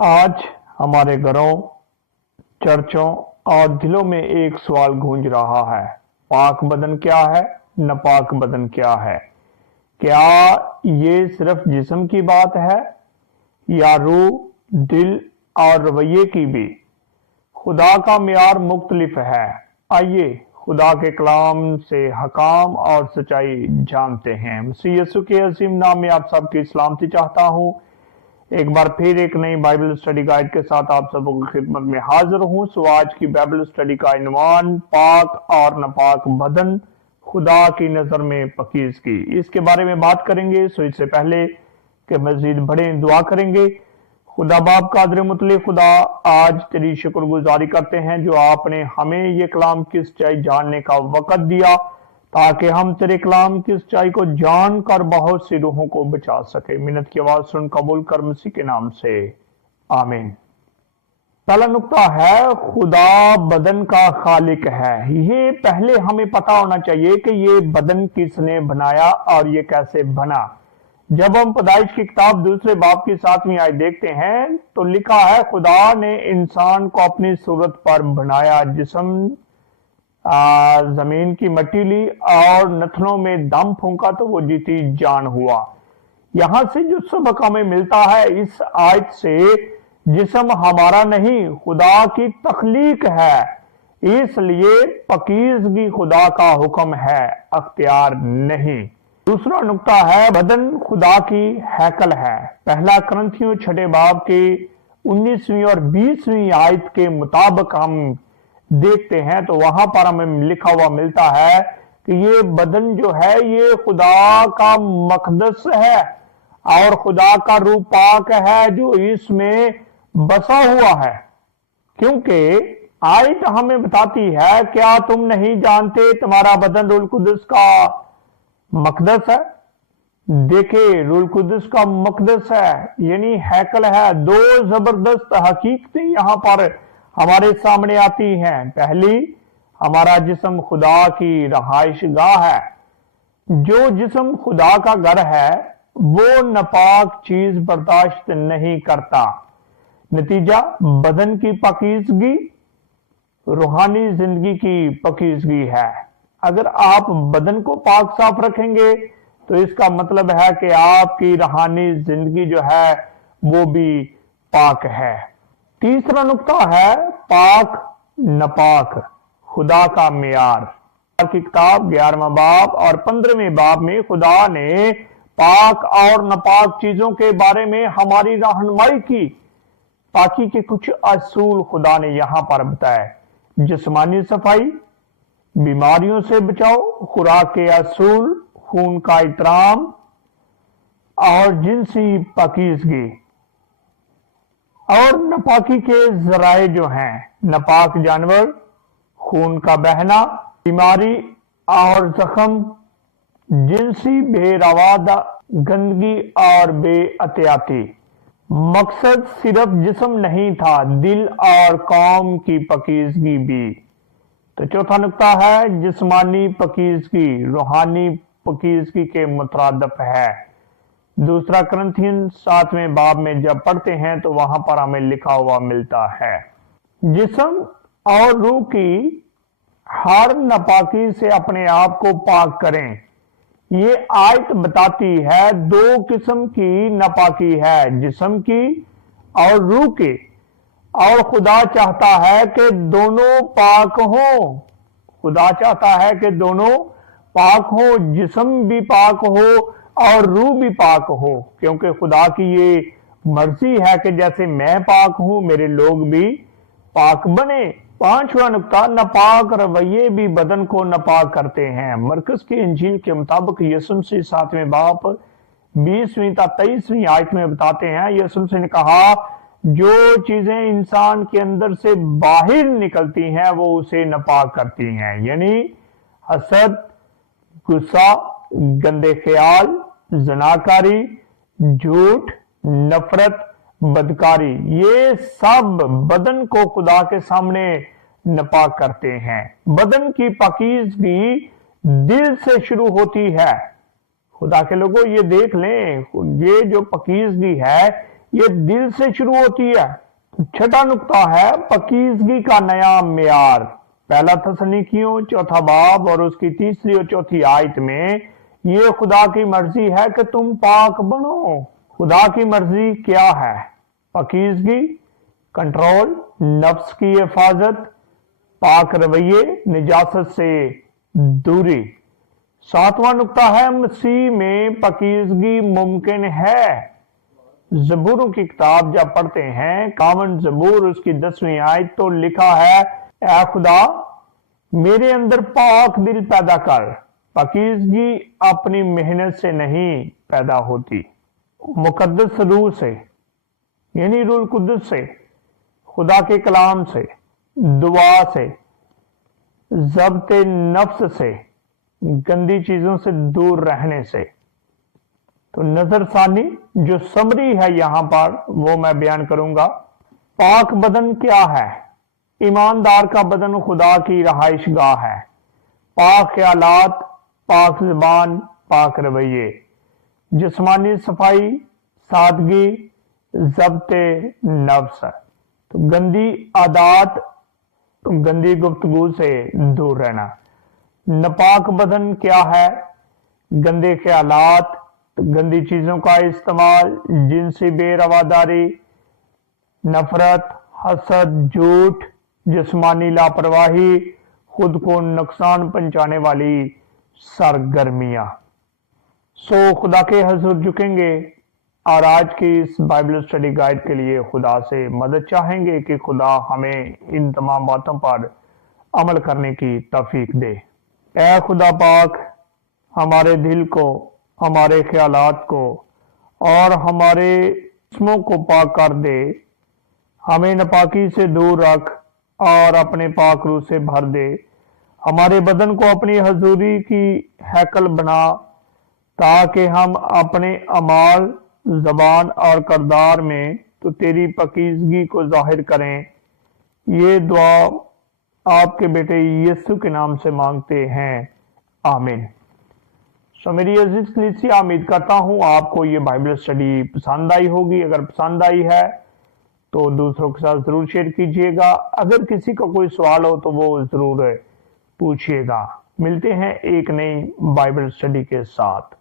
आज हमारे घरों, चर्चों और दिलों में एक सवाल गूंज रहा है, पाक बदन क्या है, नापाक बदन क्या है। क्या ये सिर्फ जिस्म की बात है या रूह, दिल और रवैये की भी? खुदा का मियार मुख्तलिफ है। आइए खुदा के कलाम से हकाम और सच्चाई जानते हैं। मसीह यीशु के अजीम नाम में आप सबकी सलामती चाहता हूँ। एक बार फिर एक नई बाइबल स्टडी गाइड के साथ आप सबों की खिदमत में हाजिर हूँ। सो आज की बाइबल स्टडी का इन्वान पाक और नापाक बदन खुदा की नजर में पकीज़गी, इसके बारे में बात करेंगे। सो इससे पहले कि मजीद बढ़े दुआ करेंगे। खुदा बाप कादर मुतल्लिक खुदा, आज तेरी शुक्रगुजारी करते हैं जो आपने हमें ये कलाम की सच्चाई जानने का वक़्त दिया, ताकि हम तेरे कलाम की सच्चाई को जानकर बहुत सी रूहों को बचा सके। मिन्नत की आवाज सुन कबूल कर मसीह के नाम से, आमीन। पहला नुक्ता है, खुदा बदन का खालिक है। ये पहले हमें पता होना चाहिए कि ये बदन किसने बनाया और ये कैसे बना। जब हम पैदाइश की किताब दूसरे बाब की 7वीं आयत देखते हैं तो लिखा है, खुदा ने इंसान को अपनी सूरत पर बनाया, जिस्म जमीन की मिट्टी ली और नथनों में दम फूंका तो वो जीती जान हुआ। यहां से जो सबक हमें मिलता है इस आयत से, जिस्म हमारा नहीं खुदा की तख्लीक है, इसलिए पकीज़गी खुदा का हुक्म है, अख्तियार नहीं। दूसरा नुक्ता है, बदन खुदा की हैकल है। पहला करंथियों 6 बाब के 19वीं और 20वीं आयत के मुताबिक हम देखते हैं तो वहां पर हमें लिखा हुआ मिलता है कि ये बदन जो है ये खुदा का मकदस है और खुदा का रूह पाक है जो इसमें बसा हुआ है। क्योंकि आयत हमें बताती है, क्या तुम नहीं जानते तुम्हारा बदन रूह कुदस का मकदस है। देखे, रूह कुदस का मकदस है यानी हैकल है। दो जबरदस्त हकीकतें यहां पर हमारे सामने आती हैं। पहली, हमारा जिस्म खुदा की रहाइश गाह है। जो जिस्म खुदा का घर है वो नापाक चीज बर्दाश्त नहीं करता। नतीजा, बदन की पकीज़गी रूहानी जिंदगी की पकीज़गी है। अगर आप बदन को पाक साफ रखेंगे तो इसका मतलब है कि आपकी रूहानी जिंदगी जो है वो भी पाक है। तीसरा नुक्ता है, पाक नापाक खुदा का मियार। की किताब 11वां बाब और 15वें बाब में खुदा ने पाक और नापाक चीजों के बारे में हमारी रहनुमाई की। पाकी के कुछ असूल खुदा ने यहां पर बताए, जिस्मानी सफाई, बीमारियों से बचाव, खुराक के असूल, खून का इतराम और जिनसी पाकीज़गी। और नापाकी के जराए जो हैं, नापाक जानवर, खून का बहना, बीमारी और जख्म, जिनसी बेरवादा, गंदगी और बेअहतियाती। मकसद सिर्फ जिस्म नहीं था, दिल और कौम की पकीज़गी भी। तो चौथा नुक्ता है, जिस्मानी पकीज़गी रूहानी पकीज़गी के मुतरादिफ है। दूसरा करंथियन 7वें बाब में जब पढ़ते हैं तो वहां पर हमें लिखा हुआ मिलता है, जिस्म और रूह की हर नापाकी से अपने आप को पाक करें। ये आयत बताती है दो किस्म की नापाकी है, जिस्म की और रूह की, और खुदा चाहता है कि दोनों पाक हो। खुदा चाहता है कि दोनों पाक हो, जिस्म भी पाक हो और रूह भी पाक हो, क्योंकि खुदा की ये मर्जी है कि जैसे मैं पाक हूं मेरे लोग भी पाक बने। पांचवा नुक्ता, नापाक रवैये भी बदन को नापाक करते हैं। मरकस की इंजील के मुताबिक यीशु मसीह 7वें बाब 20वीं तक 23वीं आयत में बताते हैं, यीशु मसीह ने कहा, जो चीजें इंसान के अंदर से बाहर निकलती हैं वो उसे नापाक करती हैं, यानी हसद, गुस्सा, गंदे ख्याल, जनाकारी, झूठ, नफरत, बदकारी, ये सब बदन को खुदा के सामने नापाक करते हैं। बदन की पाकीज़गी दिल से शुरू होती है। खुदा के लोगों, ये देख लें, ये जो पाकीज़गी है ये दिल से शुरू होती है। छठा नुक्ता है पाकीज़गी का नया मेयार। पहला थस्सलुनीकियों चौथा बाब और उसकी तीसरी और चौथी आयत में ये खुदा की मर्जी है कि तुम पाक बनो। खुदा की मर्जी क्या है? पाकीज़गी, कंट्रोल, नफ्स की हिफाजत, पाक रवैये, निजासत से दूरी। सातवां नुक्ता है मसीह में पाकीज़गी मुमकिन है। ज़बूरों की किताब जब पढ़ते हैं 51 ज़बूर उसकी 10वीं आयत तो लिखा है, ऐ खुदा मेरे अंदर पाक दिल पैदा कर। पाकीज़गी अपनी मेहनत से नहीं पैदा होती, मुकद्दस रूह से यानी रूह कुद्दस से, खुदा के कलाम से, दुआ से, ज़ब्ते नफ्स से, गंदी चीजों से दूर रहने से। तो नजरसानी जो समरी है यहां पर वो मैं बयान करूंगा। पाक बदन क्या है? ईमानदार का बदन खुदा की रहाइश गाह है। पाक ख्यालात, पाक ज़बान, पाक रवैये, जिस्मानी सफाई, सादगी, ज़ब्ते नफ्स। तो गंदी आदात, गंदी गुफ्तगू से दूर रहना। नापाक बदन क्या है? गंदे ख्यालात, गंदी चीजों का इस्तेमाल, जिनसी बेरवादारी, नफरत, हसद, झूठ, जिस्मानी लापरवाही, खुद को नुकसान पहुंचाने वाली सरगर्मियां। सो खुदा के हजूर झुकेंगे और आज की इस बाइबल स्टडी गाइड के लिए खुदा से मदद चाहेंगे कि खुदा हमें इन तमाम बातों पर अमल करने की तौफीक दे। ऐ खुदा पाक, हमारे दिल को, हमारे ख्यालात को और हमारे जिस्मों को पाक कर दे। हमें नापाकी से दूर रख और अपने पाक रूह से भर दे। हमारे बदन को अपनी हजूरी की हैकल बना ताकि हम अपने अमाल, जबान और करदार में तो तेरी पाकीज़गी को जाहिर करें। ये दुआ आपके बेटे यीशु के नाम से मांगते हैं, आमीन। सो मेरी अजीज कलीसिया, उम्मीद करता हूँ आपको ये बाइबल स्टडी पसंद आई होगी। अगर पसंद आई है तो दूसरों के साथ जरूर शेयर कीजिएगा। अगर किसी का कोई सवाल हो तो वो जरूर पूछिएगा। मिलते हैं एक नई बाइबल स्टडी के साथ।